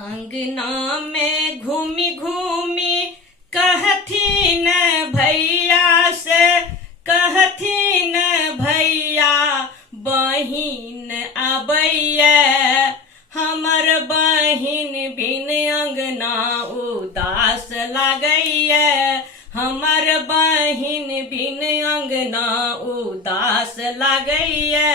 अंगना में घूमी घूमी कहथिन भैया से, कहथिन भैया बहिन आबैया। हमर बहिन बिन अंगना उदास लागैया, हमर बहिन बिन अंगना उदास लागैया।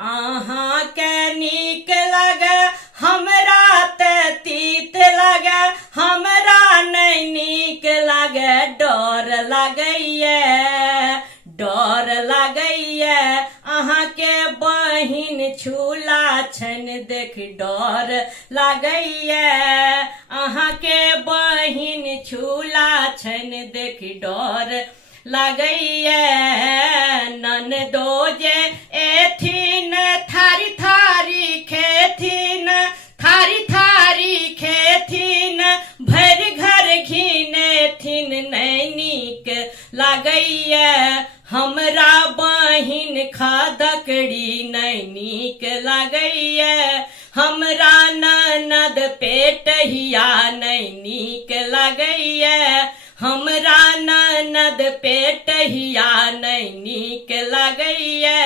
अहाँ के नीक लगे हमरा ते तीत लगे, हमरा नहीं नीक लगे डर लगैया, डर लगैया। अहाँ के बहिन छूला छन देख डर लगैया, अहाँ के बहिन छूला छन देख डर लगैया। ननदो जे एथिन थारी थारी खेथिन, थारी थारी खेथिन, भर घर घिनेथिन नहीं नीक लगैया। हमरा बहिन खादकड़ी नहीं नीक लगैया, हमरा ननद पेटहिया नहीं नीक लगैया, हमरा ननद पेटहिया नहीं नीक लगैया।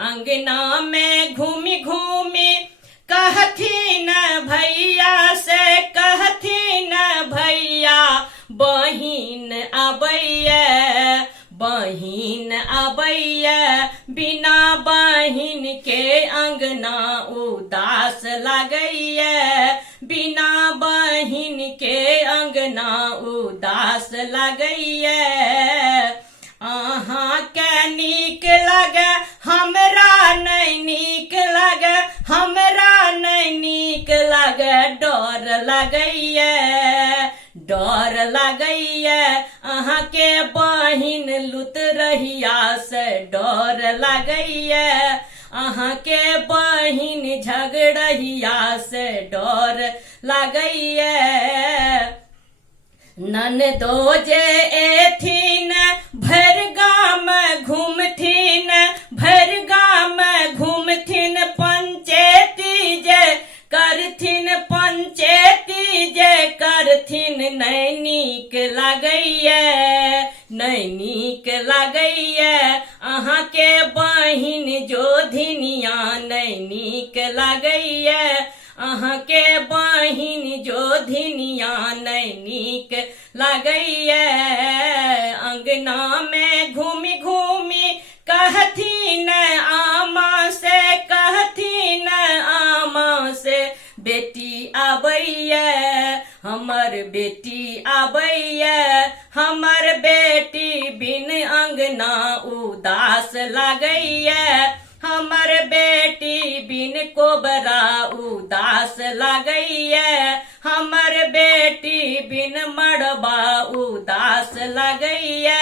अंगना में घूमी घूमी कहथिन भैया से, कहथिन भैया बहिन आबैया, बहिन आबैया। बिना बहिन के अंगना उदास लगैया, बिना बहिन के अंगना उदास लगैया। अहाँ के नीक लगे हमरा नहीं नीक लगे, हमरा नहीं नीक लगे डर लगैया, डर लगैया। अहाँ के बहिन लुतरहिया से डर लगैया, अहाँ के बहिन झगड़हिया से डर लगैया। ननदो जे एथिन भर गाम घूमथिन, भर गाम घूमथिन, पंचेती जे करथिन, पंचेती जे करथिन नहीं नीक लगैया, नहीं नीक लगैया। अहाँ के बहिन जोधिनिया नहीं नीक लगैया, अहाँ के बहिन जोधिनिया नहीं नीक लगैया। अंगना में घूमी घूमी कहथिन आमा से, कहथिन आमा से बेटी आबैया, हमर बेटी आबैया, हमर बेटी बिन अंगना उदास लगैया, हमर बेटी बिन कोबरा उदास लगैया, हमर बेटी बिन मड़बा उदास लगैया।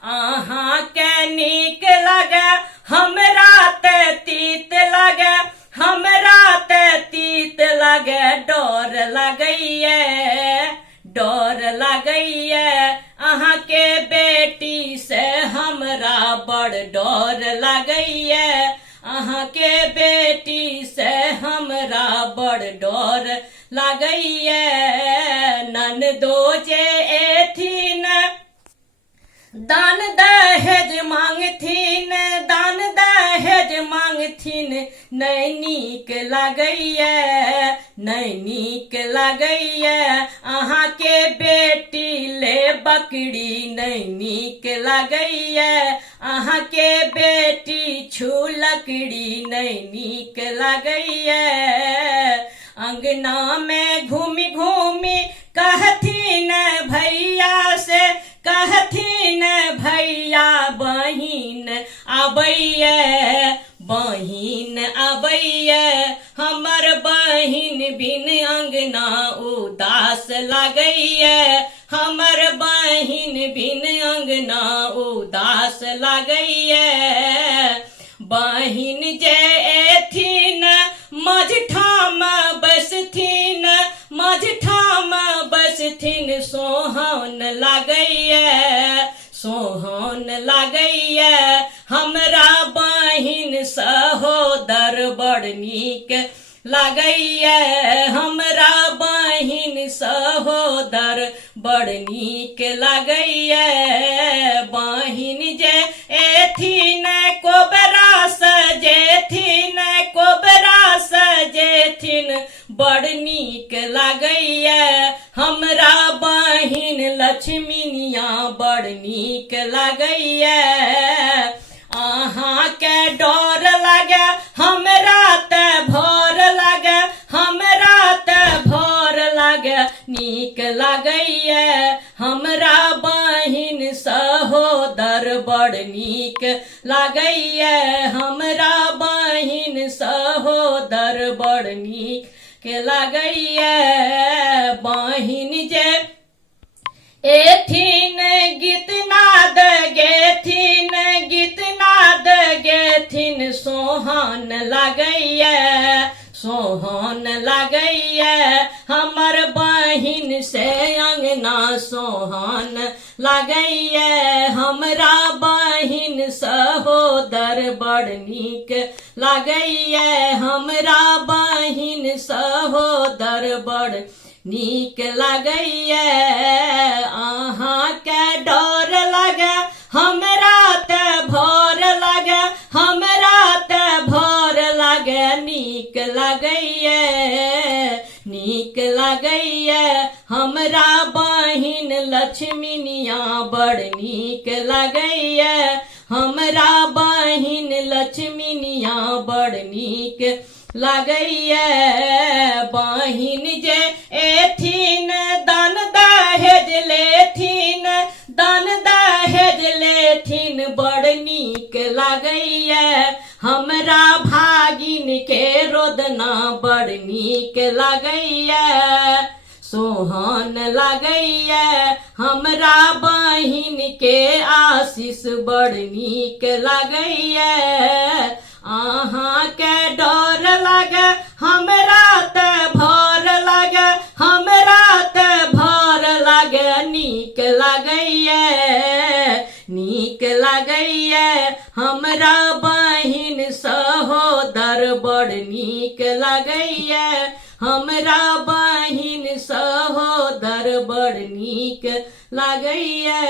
अहाँ के नीक लगे हमरा ते तीत लगे, हमरा ते तीत लगे डर लगैया, डर लगैया। अहाँ के बेटी से हमरा बड़ डर लगैया, अहाँ के बेटी से हमरा बड़ डर लगैया। ननदो जे एथिन दान दहेज मांगथिन, दान दहेज मांगथिन नहीं नीक लगैया, नहीं नीक लगैया। अहाँ के बेटी ले बकरी नहीं नीक लगैया, अहाँ के बेटी छू लकड़ी नहीं नीक लगैया। अंगना में घूमी घूमी कहथिन भैया से, कहथिन भैया बहिन आबैया, बहिन आबैया। हमर बहिन बिन अंगना उदास लगैया, हमर बहिन बिन अंगना उदास लगैया। बहिन जे एथिन मझठाम बसथिन, मझठाम बसथिन सोहन लगैया, सोहन लगैया। हमरा बहिन सहोदर बड़ नीक लागैया हमरा बहिन सहोदर बड़ नीक लागैया बहिन जे एथिन कोबरा सजेथिन कोबरा सजेथिन बड़ नीक लागैया हमरा बहिन लक्ष्मीनिया बड़ नीक लागैया अहाँ के डर लागे हमरा ते भर लागे हमरा ते भर लागे नीक लागैया हमरा बहिन सहोदर बड़ नीक लागैया हमरा बहिन सहोदर बड़ नीक के लागैया बहिन जे एथिन गीतनाद गेथिन गीतनाद गेथिन सोहन लागैया सोहन लागैया हमर बहिन से अंगना सोहन लागैया हमरा बहिन सहोदर बड़ नीक लागैया हमरा बहिन सहोदर बड़ नीक लागैया अहाँ के डर लागे हमरा ते भर लागे हमरा ते भर लागे नीक लागैया नीक लागैया हमरा बहिन लक्ष्मीनिया बड़ नीक लागैया हमरा बहिन लक्ष्मीनिया बड़ नीक लागैया बहिन जे एथिन दान दहेज लेथिन दान दहेज लेथिन बड़ नीक लागैया हमरा भागिन के रोदना बड़ नीक लागैया सोहन लागैया हमरा बहिन के आशीष बड़ नीक लागैया अहाँ के डर लागे हमरा ते भर लागे हमरा ते भर लागे नीक लागैया नीक लागैया हमरा बहिन सहोदर बड़ नीक लागैया हमरा बहिन सहोदर बड़ नीक लागैया।